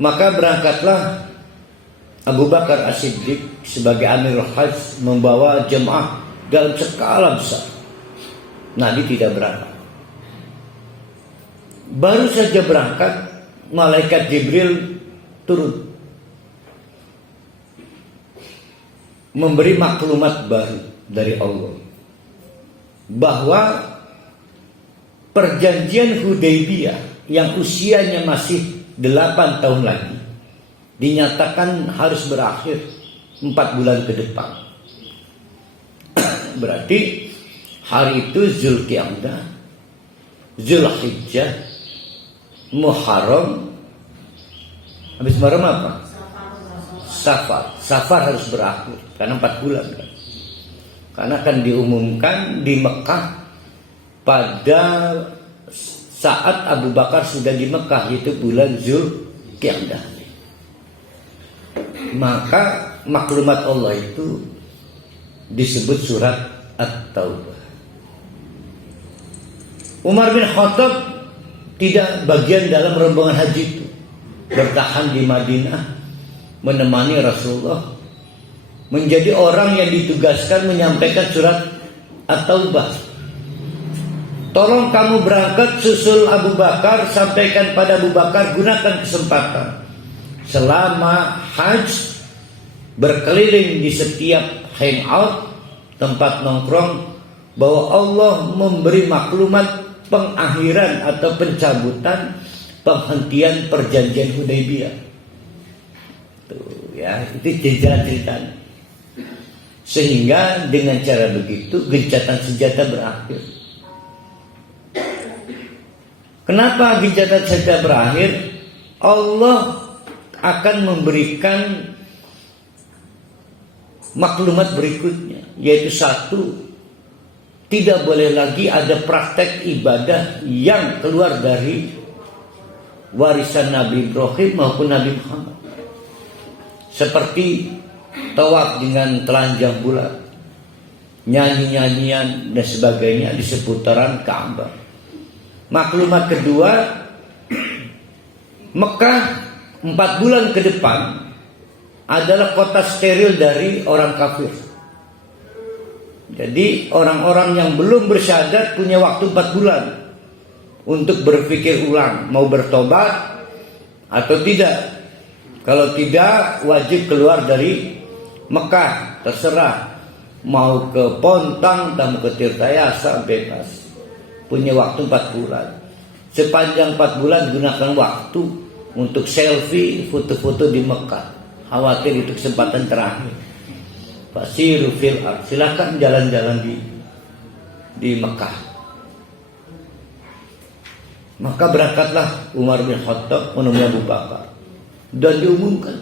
Maka berangkatlah Abu Bakar As-Siddiq sebagai Amirul Hajj membawa jemaah dalam skala besar. Nabi tidak berangkat. Baru saja berangkat, malaikat Jibril turun memberi maklumat baru dari Allah bahwa perjanjian Hudaybiyah yang usianya masih 8 tahun lagi dinyatakan harus berakhir 4 bulan ke depan. Berarti hari itu Zulqia'dah, Zulhijjah, Muharram, habis Muharram apa? Safar. Safar harus berakhir karena 4 bulan kan. Karena akan diumumkan di Mekah pada saat Abu Bakar sudah di Mekah, yaitu bulan Zulqia'dah. Maka maklumat Allah itu disebut surat At-Taubah. Umar bin Khattab tidak bagian dalam rombongan haji itu, bertahan di Madinah menemani Rasulullah, menjadi orang yang ditugaskan menyampaikan surat At-Taubah. Tolong kamu berangkat susul Abu Bakar, sampaikan pada Abu Bakar, gunakan kesempatan selama Hajj berkeliling di setiap hangout, tempat nongkrong, bahwa Allah memberi maklumat pengakhiran atau pencabutan penghentian perjanjian Hudaybiyah. Tuh ya, itu jalan ceritanya. Sehingga dengan cara begitu gencatan senjata berakhir. Kenapa gencatan senjata berakhir? Allah akan memberikan maklumat berikutnya, yaitu satu, tidak boleh lagi ada praktek ibadah yang keluar dari warisan Nabi Ibrahim maupun Nabi Muhammad, seperti tawaf dengan telanjang bulat, nyanyi-nyanyian dan sebagainya di seputaran Ka'bah. Maklumat kedua, Mekah 4 bulan ke depan adalah kota steril dari orang kafir. Jadi orang-orang yang belum bersyahadat punya waktu 4 bulan untuk berpikir ulang mau bertobat atau tidak. Kalau tidak, wajib keluar dari Mekah, terserah mau ke Pontang dan ke Tirtayasa, bebas. Punya waktu 4 bulan. Sepanjang 4 bulan gunakan waktu untuk selfie, foto-foto di Mekah. Khawatir itu kesempatan terakhir. Fasiru fil ardh, silakan jalan-jalan di Mekah. Maka berangkatlah Umar bin Khattab menemui Abu Bakar dan diumumkan.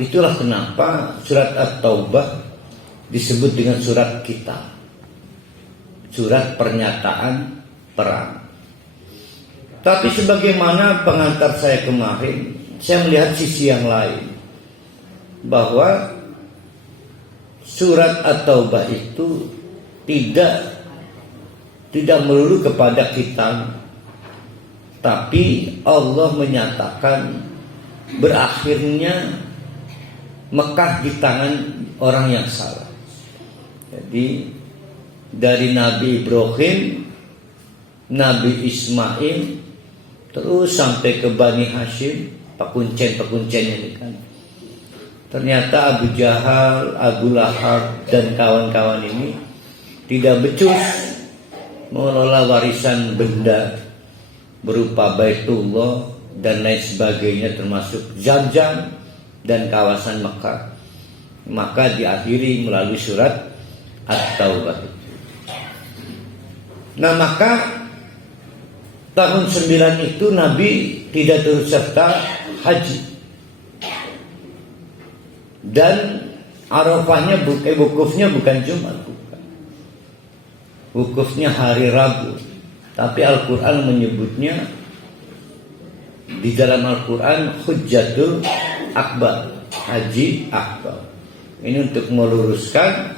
Itulah kenapa surat At-Taubah disebut dengan surat kitab, surat pernyataan perang. Tapi sebagaimana pengantar saya kemarin, saya melihat sisi yang lain, bahwa surat At-Taubah itu tidak melulu kepada kita, tapi Allah menyatakan berakhirnya Mekah di tangan orang yang salah. Jadi dari Nabi Ibrahim, Nabi Ismail, terus sampai ke Bani Hashim, pekuncen-pekuncen ini kan. Ternyata Abu Jahal, Abu Lahab dan kawan-kawan ini tidak becus mengelola warisan benda berupa Baitullah dan lain sebagainya, termasuk Zamzam dan kawasan Mekah. Maka diakhiri melalui surat At-Taubah. Nah, maka tahun 9 itu Nabi tidak turut serta haji. Dan Arafahnya wukufnya bukan Jumat, bukan. Wukufnya hari Rabu. Tapi Al-Quran menyebutnya di dalam Al-Quran Hujjatul Akbar, haji akbar. Ini untuk meluruskan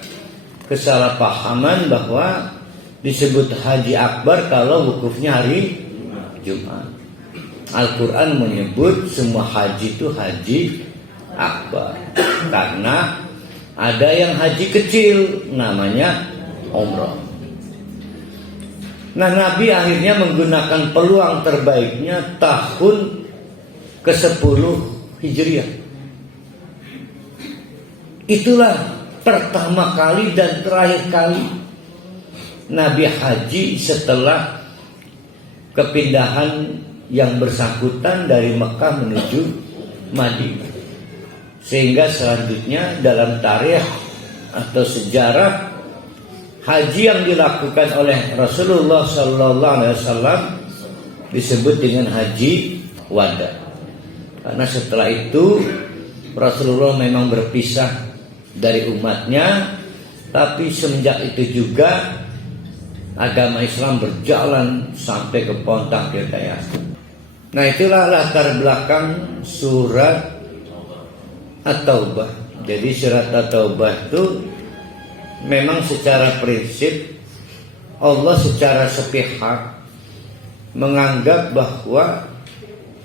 kesalahpahaman bahwa disebut haji akbar kalau wukufnya hari Jumat. Al-Quran menyebut semua haji itu haji akbar, karena ada yang haji kecil namanya umrah. Nah, Nabi akhirnya menggunakan peluang terbaiknya tahun ke-10 Hijriah. Itulah pertama kali dan terakhir kali Nabi haji setelah kepindahan yang bersangkutan dari Mekah menuju Madinah. Sehingga selanjutnya dalam tarikh atau sejarah, haji yang dilakukan oleh Rasulullah SAW disebut dengan haji wada. Karena setelah itu Rasulullah memang berpisah dari umatnya, tapi semenjak itu juga agama Islam berjalan sampai ke Pontang Tirtaya. Nah, itulah latar belakang surat At-Taubah. Jadi surat At-Taubah itu memang secara prinsip Allah secara sepihak menganggap bahwa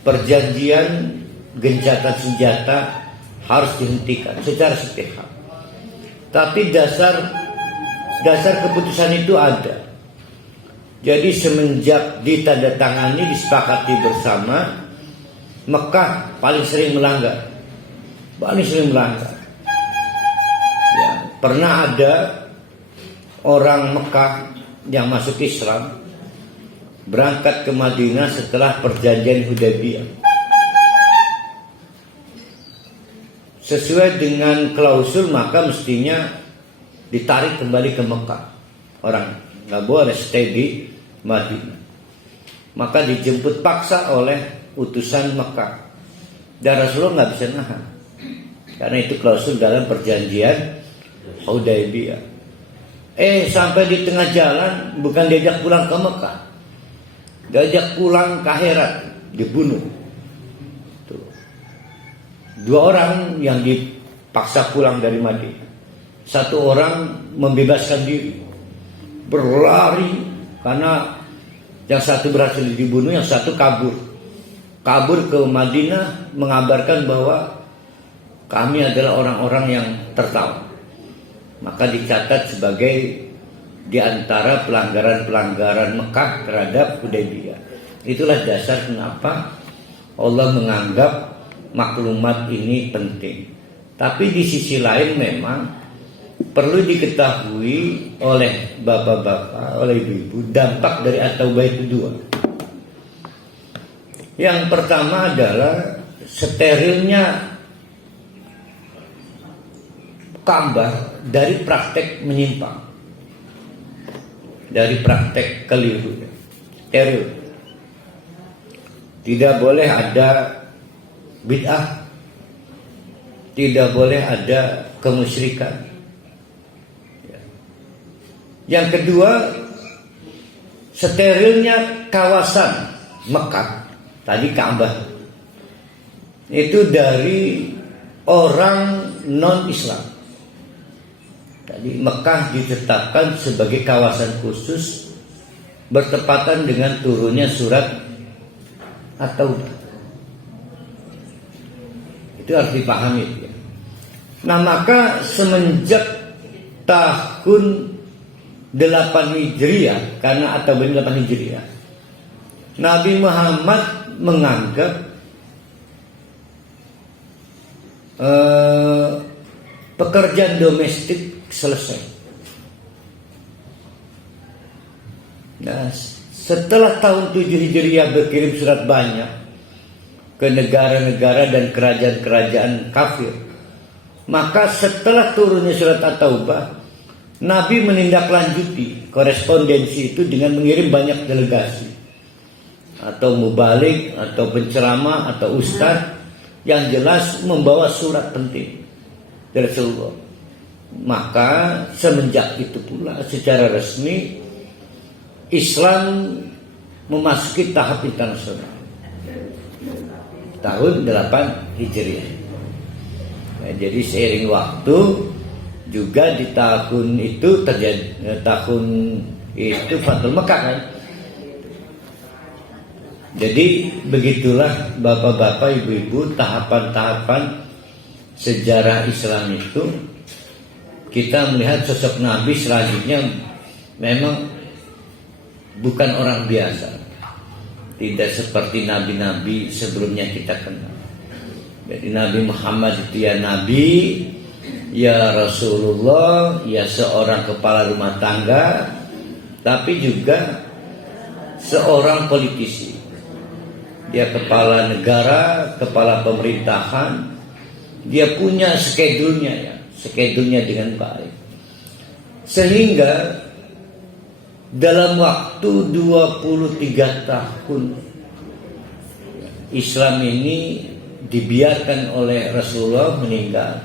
perjanjian gencatan senjata harus dihentikan secara sepihak. Tapi dasar keputusan itu ada. Jadi semenjak ditandatangani, disepakati bersama, Mekah paling sering melanggar. Ya, pernah ada orang Mekah yang masuk Islam berangkat ke Madinah setelah perjanjian Hudaybiyah. Sesuai dengan klausul maka mestinya ditarik kembali ke Mekah. Orang nggak boleh stay di Madinah. Maka dijemput paksa oleh utusan Mekah. Dan Rasulullah nggak bisa nahan. Karena itu klausul dalam perjanjian Hudaybiyah. Sampai di tengah jalan bukan diajak pulang ke Mekah, diajak pulang ke akhirat, dibunuh. Tuh. 2 orang yang dipaksa pulang dari Madinah. 1 orang membebaskan diri, berlari karena yang 1 berhasil dibunuh, yang 1 kabur ke Madinah mengabarkan bahwa kami adalah orang-orang yang tertawa. Maka dicatat sebagai di antara pelanggaran-pelanggaran Mekah terhadap Hudaybiyah. Itulah dasar kenapa Allah menganggap maklumat ini penting. Tapi di sisi lain memang perlu diketahui oleh bapak-bapak, oleh ibu-ibu, dampak dari At-Taubah itu 2. Yang pertama adalah sterilnya Ka'bah dari praktek menyimpang, dari praktek keliru, steril. Tidak boleh ada bid'ah, tidak boleh ada kemusyrikan. Yang kedua, sterilnya kawasan Mekah, tadi Ka'bah, itu dari orang non-Islam. Tadi Mekah ditetapkan sebagai kawasan khusus bertepatan dengan turunnya surat At-Taubah. Itu harus dipahami ya. Nah, maka semenjak tahun 8 Hijriah, karena At-Taubah 8 Hijriah, Nabi Muhammad menganggap pekerjaan domestik selesai. Nah, setelah tahun 7 Hijriah berkirim surat banyak ke negara-negara dan kerajaan-kerajaan kafir, maka setelah turunnya surat At-Taubah, Nabi menindaklanjuti korespondensi itu dengan mengirim banyak delegasi atau mubalik atau penceramah atau ustadz yang jelas membawa surat penting dari Rasulullah. Maka semenjak itu pula secara resmi Islam memasuki tahap internasional tahun 8 Hijriah. Nah, jadi seiring waktu juga di tahun itu terjadi Fathul Mekah kan. Jadi begitulah bapak-bapak, ibu-ibu, tahapan-tahapan sejarah Islam itu. Kita melihat sosok Nabi selanjutnya memang bukan orang biasa, tidak seperti nabi-nabi sebelumnya kita kenal. Jadi Nabi Muhammad itu ya Nabi, ya Rasulullah, ya seorang kepala rumah tangga, tapi juga seorang politisi. Dia kepala negara, kepala pemerintahan. Dia punya skedulnya dengan baik. Sehingga dalam waktu 23 tahun Islam ini dibiarkan oleh Rasulullah meninggal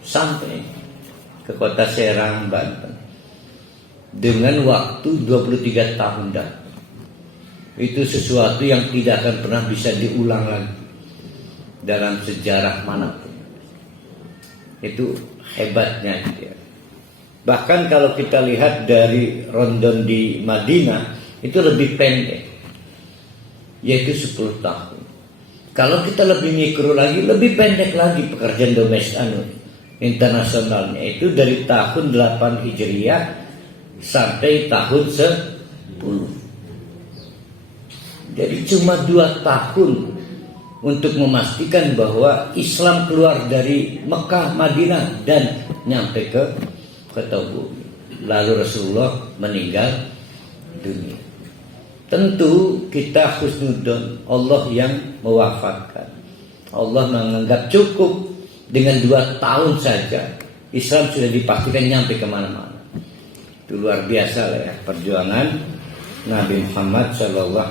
sampai ke kota Serang, Banten. Dengan waktu 23 tahun dah. Itu sesuatu yang tidak akan pernah bisa diulang lagi dalam sejarah manapun. Itu hebatnya dia. Bahkan kalau kita lihat dari Ramadan di Madinah itu lebih pendek, yaitu 10 tahun. Kalau kita lebih mikro lagi, lebih pendek lagi pekerjaan domestik internasionalnya itu dari tahun 8 Hijriah sampai tahun 10. Jadi cuma 2 tahun untuk memastikan bahwa Islam keluar dari Mekah, Madinah dan nyampe ke Tabuk. Lalu Rasulullah meninggal dunia. Tentu kita husnudzon, Allah yang mewafatkan. Allah menganggap cukup dengan 2 tahun saja Islam sudah dipastikan nyampe kemana-mana. Itu luar biasa lah ya perjuangan Nabi Muhammad SAW.